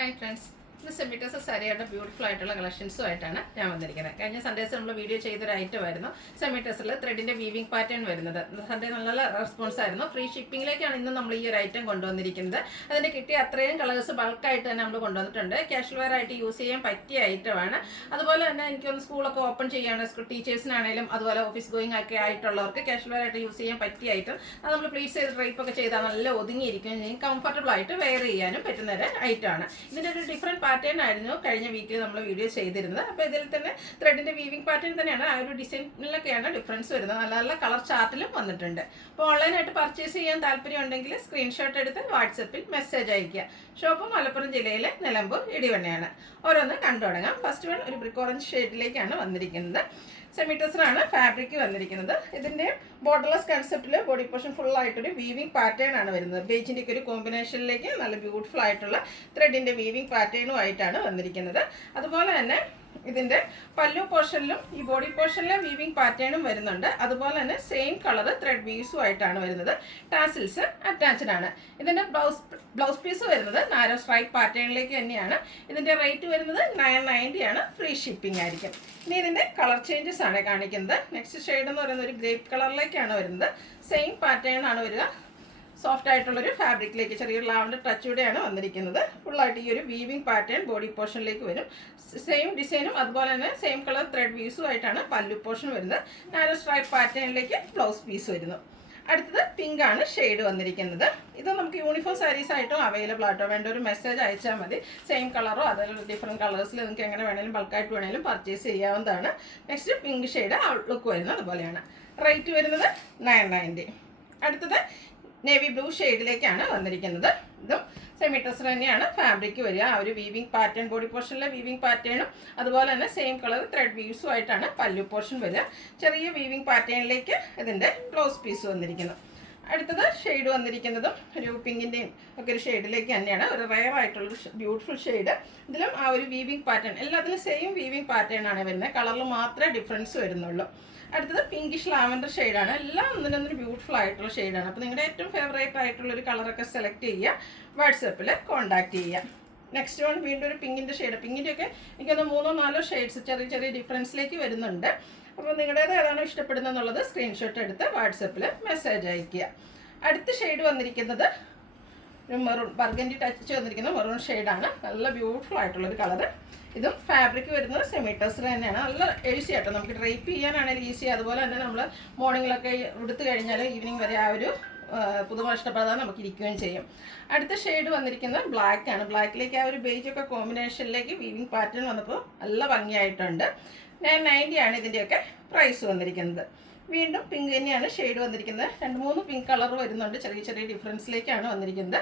Hi friends. This is a sariyada beautiful ആയിട്ടുള്ള കളക്ഷൻസും ആയിട്ടാണ് ഞാൻ വന്നിരിക്കുന്നത്. കഴിഞ്ഞ സൺഡേസ് നമ്മൾ വീഡിയോ ചെയ്തൊരു ഐറ്റം ആയിരുന്നു സെമിറ്റസിൽ ത്രെഡിന്റെ വീവിംഗ് പാറ്റേൺ വരുന്നത്. സൺഡേ നല്ല റെസ്പോൺസ് ആയിരുന്നു. ഫ്രീ ഷിപ്പിംഗിലേക്കാണ് ഇന്ന് നമ്മൾ ഈ ഒരു ഐറ്റം കൊണ്ടുവന്നിരിക്കുന്നത്. അതിന്റെ കിട്ടിയ അത്രയും കളേഴ്സ് ബൾക്കായിട്ട് തന്നെ നമ്മൾ കൊണ്ടുവന്നിട്ടുണ്ട്. കാഷ്വൽ വെയർ ആയിട്ട് യൂസ് ചെയ്യാൻ പറ്റിയ ഐറ്റമാണ്. അതുപോലെ തന്നെ എനിക്കൊന്ന് സ്കൂളൊക്കെ ഓപ്പൺ ചെയ്യാണ്, ടീച്ചേഴ്സിനാണെങ്കിലും അതുപോലെ ഓഫീസ് ഗോയിങ് ഒക്കെ ആയിട്ടുള്ളവർക്ക് കാഷ്വൽ വെയർ ആയിട്ട് യൂസ് ചെയ്യാൻ പറ്റിയ ഐറ്റം. അത് നമ്മൾ പ്ലീസ് ചെയ്ത് ഡ്രൈപ്പ് ഒക്കെ ചെയ്താൽ നല്ല ഒതുങ്ങിയിരിക്കുകയും ചെയ്യും, കംഫർട്ടബിൾ ആയിട്ട് വെയർ ചെയ്യാനും പറ്റുന്ന ഒരു ഐറ്റമാണ്. ഇതിന്റെ ഒരു ഡിഫറെന്റ് പാറ്റേൺ ആയിരുന്നു കഴിഞ്ഞ വീക്കിൽ നമ്മൾ വീഡിയോ ചെയ്തിരുന്നത്. അപ്പോൾ ഇതിൽ തന്നെ ത്രെഡിന്റെ വീവിംഗ് പാറ്റേൺ തന്നെയാണ്, ആ ഒരു ഡിസൈനിലൊക്കെയാണ് ഡിഫറൻസ് വരുന്നത്. നല്ല നല്ല കളർ ചാർട്ടിലും വന്നിട്ടുണ്ട്. അപ്പോൾ ഓൺലൈനായിട്ട് പർച്ചേസ് ചെയ്യാൻ താല്പര്യം ഉണ്ടെങ്കിൽ സ്ക്രീൻഷോട്ട് എടുത്ത് വാട്സപ്പിൽ മെസ്സേജ് അയയ്ക്കുക. ഷോപ്പ് മലപ്പുറം ജില്ലയിലെ നിലമ്പൂർ ഇടിവണ്ണയാണ്. ഓരോന്ന് കണ്ടു തുടങ്ങാം. ഫസ്റ്റ് വൺ ഒരു ബ്രിക്ക് ഓറഞ്ച് ഷെയ്ഡിലേക്കാണ് വന്നിരിക്കുന്നത്. സെമിറ്റസറാണ് ഫാബ്രിക് വന്നിരിക്കുന്നത്. ഇതിൻ്റെ ബോർഡർലെസ് കൺസെപ്റ്റിൽ ബോഡി പോർഷൻ ഫുൾ ആയിട്ടൊരു വീവിംഗ് പാറ്റേൺ ആണ് വരുന്നത്. ബേജിൻ്റെ ഒക്കെ ഒരു കോമ്പിനേഷനിലേക്ക് നല്ല ബ്യൂട്ടിഫുൾ ആയിട്ടുള്ള ത്രെഡിൻ്റെ വീവിംഗ് പാറ്റേണും ആയിട്ടാണ് വന്നിരിക്കുന്നത്. അതുപോലെ തന്നെ ഇതിൻ്റെ പല്ലു പോർഷനിലും ഈ ബോഡി പോർഷനിലെ വീവിംഗ് പാറ്റേണും വരുന്നുണ്ട്. അതുപോലെ തന്നെ സെയിം കളർ ത്രെഡ് വീവ്സും ആയിട്ടാണ് വരുന്നത്. ടാസിൽസ് അറ്റാച്ച്ഡ് ആണ്. ഇതിൻ്റെ ബ്ലൗസ് പീസ് വരുന്നത് നാരോ സ്ട്രൈപ്പ് പാറ്റേണിലേക്ക് തന്നെയാണ്. ഇതിൻ്റെ റേറ്റ് വരുന്നത് 990 ആണ്. ഫ്രീ ഷിപ്പിംഗ് ആയിരിക്കും. ഇനി ഇതിൻ്റെ കളർ ചേഞ്ചസ് ആണ് കാണിക്കുന്നത്. നെക്സ്റ്റ് ഷെയ്ഡ് എന്ന് പറയുന്നത് ഒരു ഗ്രേപ്പ് കളറിലേക്കാണ് വരുന്നത്. സെയിം പാറ്റേൺ ആണ് വരിക. സോഫ്റ്റ് ആയിട്ടുള്ളൊരു ഫാബ്രിക്കിലേക്ക് ചെറിയൊരു ലാവൻഡർ ടച്ചൂടെയാണ് വന്നിരിക്കുന്നത്. ഫുള്ളായിട്ട് ഈ ഒരു വീവിംഗ് പാറ്റേൺ ബോഡി പോർഷനിലേക്ക് വരും. സെയിം ഡിസൈനും അതുപോലെ തന്നെ സെയിം കളർ ത്രെഡ് വീവ്സും ആയിട്ടാണ് പല്ലു പോർഷൻ വരുന്നത്. നാരോ സ്ട്രൈപ്പ് പാറ്റേണിലേക്ക് ബ്ലൗസ് പീസ് വരുന്നു. അടുത്തത് പിങ്ക് ആണ് ഷെയ്ഡ് വന്നിരിക്കുന്നത്. ഇത് നമുക്ക് യൂണിഫോം സാരീസ് ആയിട്ടും അവൈലബിൾ ആട്ടോ. വേണ്ട ഒരു മെസ്സേജ് അയച്ചാൽ മതി. സെയിം കളറോ അതല്ല ഡിഫറെൻറ്റ് കളേഴ്സിൽ നിങ്ങൾക്ക് എങ്ങനെ വേണമെങ്കിലും ബൾക്കായിട്ട് വേണമെങ്കിലും പർച്ചേസ് ചെയ്യാവുന്നതാണ്. നെക്സ്റ്റ് പിങ്ക് ഷെയ്ഡ് ഔട്ട്ലുക്ക് വരുന്നത് അതുപോലെയാണ്. റേറ്റ് വരുന്നത് 990. അടുത്തത് നേവി ബ്ലൂ ഷെയ്ഡിലേക്കാണ് വന്നിരിക്കുന്നത്. ഇതും സെമിറ്റസർ തന്നെയാണ് ഫാബ്രിക് വരിക. ആ ഒരു വീവിംഗ് പാറ്റേൺ ബോഡി പോർഷനിലെ വീവിംഗ് പാറ്റേണും അതുപോലെ തന്നെ സെയിം കളർ ത്രെഡ് വീവ്സും ആയിട്ടാണ് പല്ലു പോർഷൻ വരിക. ചെറിയ വീവിംഗ് പാറ്റേണിലേക്ക് ഇതിൻ്റെ ബ്ലൗസ് പീസ് വന്നിരിക്കുന്നു. അടുത്തത് ഷെയ്ഡ് വന്നിരിക്കുന്നതും ഒരു പിങ്കിൻ്റെയും ഒക്കെ ഒരു ഷെയ്ഡിലേക്ക് തന്നെയാണ്. ഒരു റെയർ ആയിട്ടുള്ളൊരു ബ്യൂട്ടിഫുൾ ഷെയ്ഡ്. ഇതിലും ആ ഒരു വീവിംഗ് പാറ്റേൺ എല്ലാത്തിലും സെയിം വീവിംഗ് പാറ്റേൺ ആണ് വരുന്നത്. കളറിൽ മാത്രമേ ഡിഫറൻസ് വരുന്നുള്ളൂ. അടുത്തത് പിങ്കിഷ് ലാവൻഡർ ഷെയ്ഡാണ്. എല്ലാം ഒന്നിനൊന്നൊരു ബ്യൂട്ടിഫുൾ ആയിട്ടുള്ള ഷെയ്ഡാണ്. അപ്പോൾ നിങ്ങളുടെ ഏറ്റവും ഫേവറേറ്റ് ആയിട്ടുള്ളൊരു കളറൊക്കെ സെലക്ട് ചെയ്യുക, വാട്സപ്പിൽ കോൺടാക്ട് ചെയ്യുക. നെക്സ്റ്റ് വൺ വീണ്ടും ഒരു പിങ്കിൻ്റെ ഷെയ്ഡ്. പിങ്കിൻ്റെയൊക്കെ എനിക്കൊന്ന് 3-4 ഷെയ്ഡ്സ് ചെറിയ ചെറിയ ഡിഫറൻസിലേക്ക് വരുന്നുണ്ട്. അപ്പോൾ നിങ്ങളുടേത് ഏതാണോ ഇഷ്ടപ്പെടുന്നത് എന്നുള്ളത് സ്ക്രീൻഷോട്ട് എടുത്ത് വാട്സപ്പിൽ മെസ്സേജ് അയയ്ക്കുക. അടുത്ത ഷെയ്ഡ് വന്നിരിക്കുന്നത് ഒരു മെറൂൺ ബർഗൻഡി ടച്ച് വന്നിരിക്കുന്ന മെറൂൺ ഷെയ്ഡാണ്. നല്ല ബ്യൂട്ടിഫുൾ ആയിട്ടുള്ളൊരു കളറ്. ഇതും ഫാബ്രിക് വരുന്നത് സെമിറ്റസർ തന്നെയാണ്. നല്ല ഈസി ആട്ടോ, നമുക്ക് ഡ്രൈപ്പ് ചെയ്യാനാണെങ്കിൽ ഈസി. അതുപോലെ തന്നെ നമ്മൾ മോർണിംഗിലൊക്കെ എടുത്തു കഴിഞ്ഞാൽ ഈവനിങ് വരെ ആ ഒരു പുതുമ ഇഷ്ടപ്പെടാതെ നമുക്ക് ഇരിക്കുകയും ചെയ്യും. അടുത്ത ഷെയ്ഡ് വന്നിരിക്കുന്നത് ബ്ലാക്ക് ആണ്. ബ്ലാക്കിലേക്ക് ആ ഒരു ബേജൊക്കെ കോമ്പിനേഷനിലേക്ക് വീവിംഗ് പാറ്റേൺ വന്നപ്പോൾ നല്ല ഭംഗിയായിട്ടുണ്ട്. 990 ആണ് ഇതിൻ്റെയൊക്കെ പ്രൈസ് വന്നിരിക്കുന്നത്. വീണ്ടും പിങ്ക് തന്നെയാണ് ഷെയ്ഡ് വന്നിരിക്കുന്നത്. 2-3 പിങ്ക് കളർ വരുന്നുണ്ട്. ചെറിയ ചെറിയ ഡിഫറൻസിലേക്കാണ് വന്നിരിക്കുന്നത്.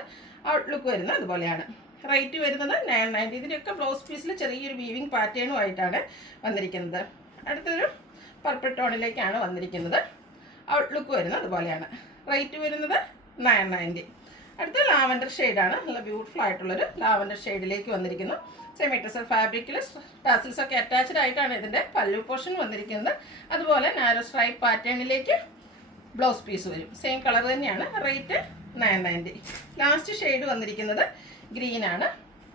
ഔട്ട്ലുക്ക് വരുന്നത് അതുപോലെയാണ്. റേറ്റ് വരുന്നത് 990. ഇതിൻ്റെയൊക്കെ ബ്ലൗസ് പീസിൽ ചെറിയൊരു വീവിംഗ് പാറ്റേണും ആയിട്ടാണ് വന്നിരിക്കുന്നത്. അടുത്തൊരു പർപ്പിൾ ടോണിലേക്കാണ് വന്നിരിക്കുന്നത്. ഔട്ട്ലുക്ക് വരുന്നത് അതുപോലെയാണ്. റേറ്റ് വരുന്നത് 990. അടുത്ത ലാവൻഡർ ഷെയ്ഡാണ്. നല്ല ബ്യൂട്ടിഫുൾ ആയിട്ടുള്ളൊരു ലാവൻഡർ ഷെയ്ഡിലേക്ക് വന്നിരിക്കുന്നു. സെമിറ്റസർ ഫാബ്രിക്കിൽ ടാസിൽസ് ഒക്കെ അറ്റാച്ച്ഡ് ആയിട്ടാണ് ഇതിൻ്റെ പല്ലു പോർഷൻ വന്നിരിക്കുന്നത്. അതുപോലെ നാരോ സ്ട്രൈപ്പ് പാറ്റേണിലേക്ക് ബ്ലൗസ് പീസ് വരും. സെയിം കളർ തന്നെയാണ്. റേറ്റ് 990. ലാസ്റ്റ് ഷെയ്ഡ് വന്നിരിക്കുന്നത് ഗ്രീൻ ആണ്.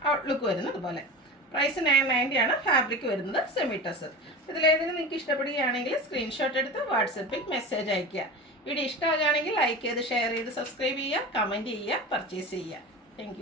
ഔട്ട്ലുക്ക് വരുന്നത് അതുപോലെ. പ്രൈസ് 990 ആണ്. ഫാബ്രിക് വരുന്നത് സെമിറ്റസർ. ഇതിലേതെങ്കിലും നിങ്ങൾക്ക് ഇഷ്ടപ്പെടുകയാണെങ്കിൽ സ്ക്രീൻഷോട്ട് എടുത്ത് വാട്സപ്പിൽ മെസ്സേജ് അയയ്ക്കുക. വീഡിയോ ഇഷ്ടമാകുകയാണെങ്കിൽ ലൈക്ക് ചെയ്ത് ഷെയർ ചെയ്ത് സബ്സ്ക്രൈബ് ചെയ്യുക, കമൻറ്റ് ചെയ്യുക, പർച്ചേസ് ചെയ്യുക. താങ്ക്